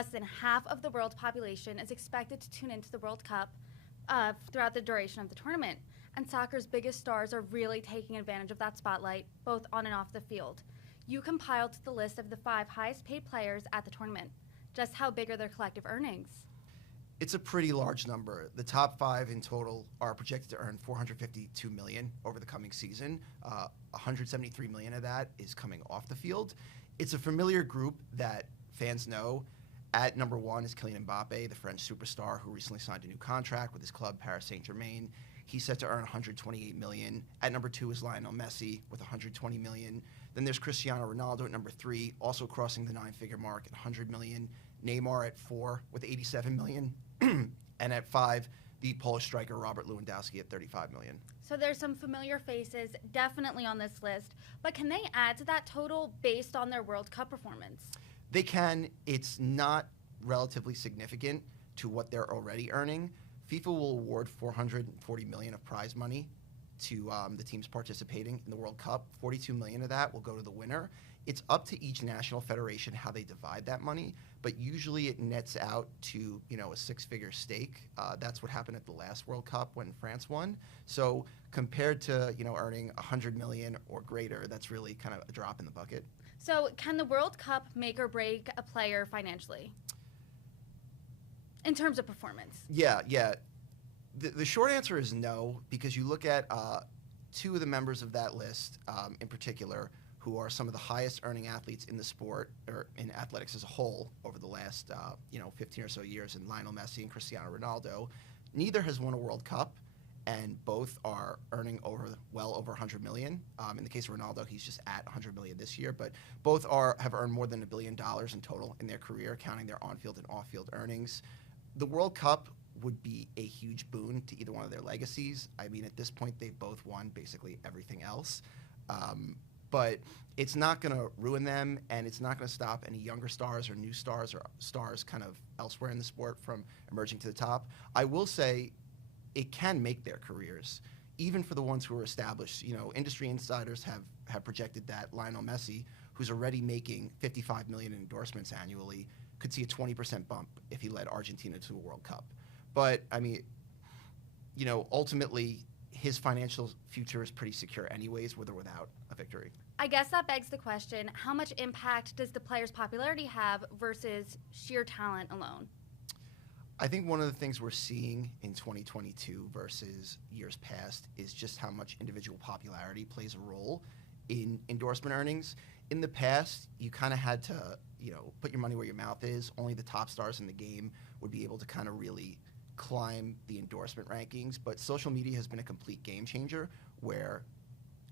Less than half of the world's population is expected to tune into the World Cup throughout the duration of the tournament. And soccer's biggest stars are really taking advantage of that spotlight, both on and off the field. You compiled the list of the 5 highest paid players at the tournament. Just how big are their collective earnings? It's a pretty large number. The top 5 in total are projected to earn $452 million over the coming season. $173 million of that is coming off the field. It's a familiar group that fans know. At number 1 is Kylian Mbappe, the French superstar who recently signed a new contract with his club, Paris Saint-Germain. He's set to earn $128 million. At number 2 is Lionel Messi with $120 million. Then there's Cristiano Ronaldo at number 3, also crossing the 9-figure mark at $100 million. Neymar at 4 with $87 million. And at 5, the Polish striker Robert Lewandowski at $35 million. So there's some familiar faces definitely on this list, but can they add to that total based on their World Cup performance? They can. It's not relatively significant to what they're already earning. FIFA will award $440 million of prize money to the teams participating in the World Cup. $42 million of that will go to the winner. It's up to each national federation how they divide that money, but usually it nets out to, a 6-figure stake. That's what happened at the last World Cup when France won. So compared to, earning $100 million or greater, that's really kind of a drop in the bucket. So can the World Cup make or break a player financially in terms of performance? Yeah. The short answer is no, because you look at 2 of the members of that list in particular, who are some of the highest earning athletes in the sport or in athletics as a whole over the last 15 or so years, in Lionel Messi and Cristiano Ronaldo. Neither has won a World Cup, and both are earning well over $100 million. In the case of Ronaldo, he's just at $100 million this year, but both have earned more than $1 billion in total in their career, counting their on-field and off-field earnings. The World Cup would be a huge boon to either one of their legacies. I mean, at this point, they've both won basically everything else. But it's not going to ruin them, and it's not going to stop any younger stars or new stars or stars kind of elsewhere in the sport from emerging to the top. I will say it can make their careers, even for the ones who are established. Industry insiders have projected that Lionel Messi, who's already making $55 million in endorsements annually, could see a 20% bump if he led Argentina to a World Cup. But, I mean, ultimately, his financial future is pretty secure anyways, with or without a victory. I guess that begs the question, how much impact does the player's popularity have versus sheer talent alone? I think one of the things we're seeing in 2022 versus years past is just how much individual popularity plays a role in endorsement earnings. In the past, you kind of had to, put your money where your mouth is. Only the top stars in the game would be able to kind of really climb the endorsement rankings. But social media has been a complete game changer, where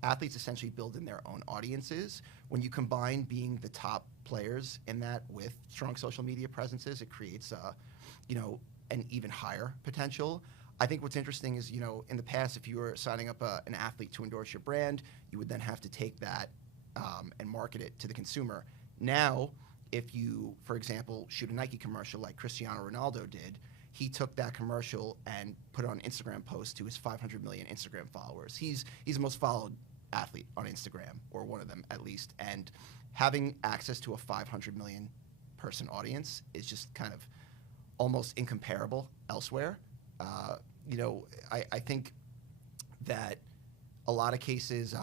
athletes essentially build in their own audiences. When you combine being the top players in that with strong social media presences, it creates an even higher potential. I think what's interesting is, in the past, if you were signing up an athlete to endorse your brand, you would then have to take that and market it to the consumer. Now, if you, for example, shoot a Nike commercial like Cristiano Ronaldo did, he took that commercial and put it on an Instagram post to his 500 million Instagram followers. He's the most followed athlete on Instagram, or one of them at least, and having access to a 500 million person audience is just kind of almost incomparable elsewhere. I think that a lot of cases,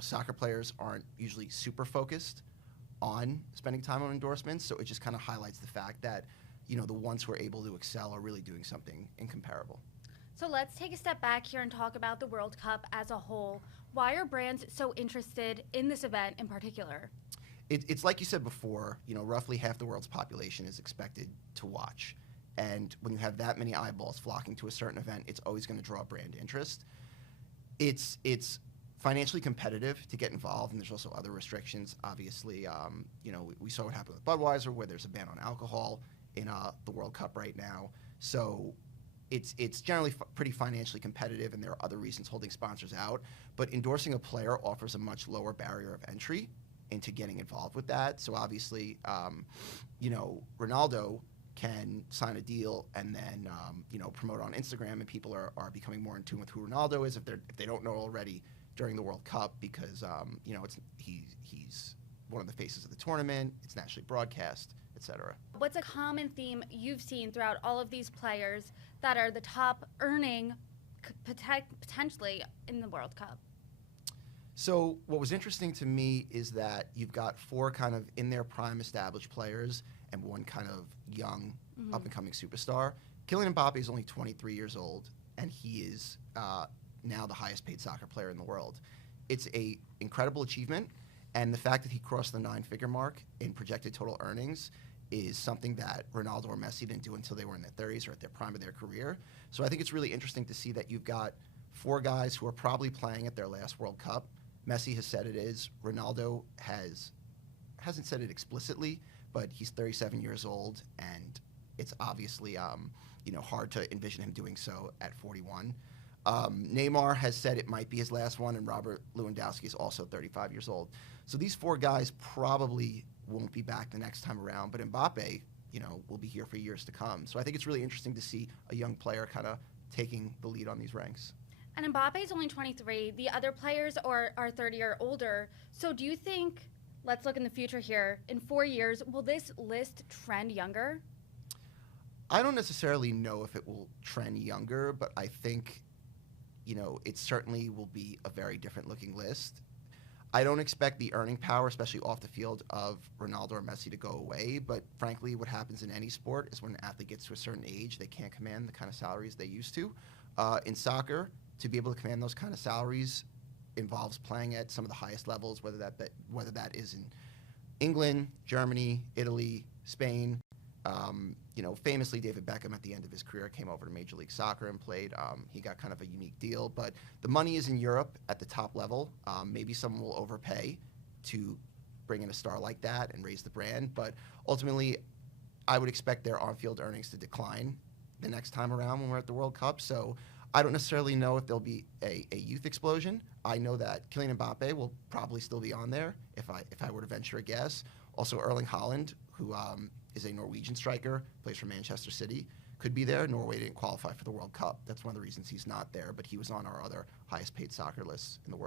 soccer players aren't usually super focused on spending time on endorsements, so it just kind of highlights the fact that, the ones who are able to excel are really doing something incomparable. So let's take a step back here and talk about the World Cup as a whole. Why are brands so interested in this event in particular? It's like you said before, roughly half the world's population is expected to watch. And when you have that many eyeballs flocking to a certain event, it's always going to draw brand interest. It's financially competitive to get involved, and there's also other restrictions. Obviously, we saw what happened with Budweiser, where there's a ban on alcohol in the World Cup right now. So it's generally pretty financially competitive, and there are other reasons holding sponsors out. But endorsing a player offers a much lower barrier of entry into getting involved with that. So obviously, Ronaldo can sign a deal and then promote on Instagram, and people are becoming more in tune with who Ronaldo is if they don't know already during the World Cup, because he's one of the faces of the tournament. It's nationally broadcast, etc. What's a common theme you've seen throughout all of these players that are the top earning potentially in the World Cup? So what was interesting to me is that you've got 4 kind of in their prime established players and 1 kind of young up-and-coming superstar. Kylian Mbappe is only 23 years old, and he is now the highest paid soccer player in the world. It's a incredible achievement, and the fact that he crossed the 9-figure mark in projected total earnings is something that Ronaldo or Messi didn't do until they were in their 30s or at their prime of their career. So I think it's really interesting to see that you've got 4 guys who are probably playing at their last World Cup. Messi has said it is. Ronaldo hasn't said it explicitly, but he's 37 years old, and it's obviously hard to envision him doing so at 41. Neymar has said it might be his last one, and Robert Lewandowski is also 35 years old. So these 4 guys probably won't be back the next time around, but Mbappe, will be here for years to come. So I think it's really interesting to see a young player kind of taking the lead on these ranks. And Mbappe is only 23. The other players are 30 or older. So do you think, let's look in the future here, in 4 years, will this list trend younger? I don't necessarily know if it will trend younger, but I think, it certainly will be a very different looking list. I don't expect the earning power, especially off the field, of Ronaldo or Messi to go away, but frankly, what happens in any sport is when an athlete gets to a certain age, they can't command the kind of salaries they used to. In soccer, to be able to command those kind of salaries involves playing at some of the highest levels, whether that is in England, Germany, Italy, Spain. Famously, David Beckham at the end of his career came over to Major League Soccer and played. He got kind of a unique deal, but the money is in Europe at the top level. Maybe someone will overpay to bring in a star like that and raise the brand, but ultimately, I would expect their on-field earnings to decline the next time around when we're at the World Cup. So I don't necessarily know if there'll be a youth explosion. I know that Kylian Mbappe will probably still be on there if I were to venture a guess. Also, Erling Haaland, who is a Norwegian striker, plays for Manchester City, could be there. Norway didn't qualify for the World Cup. That's one of the reasons he's not there, but he was on our other highest paid soccer lists in the world.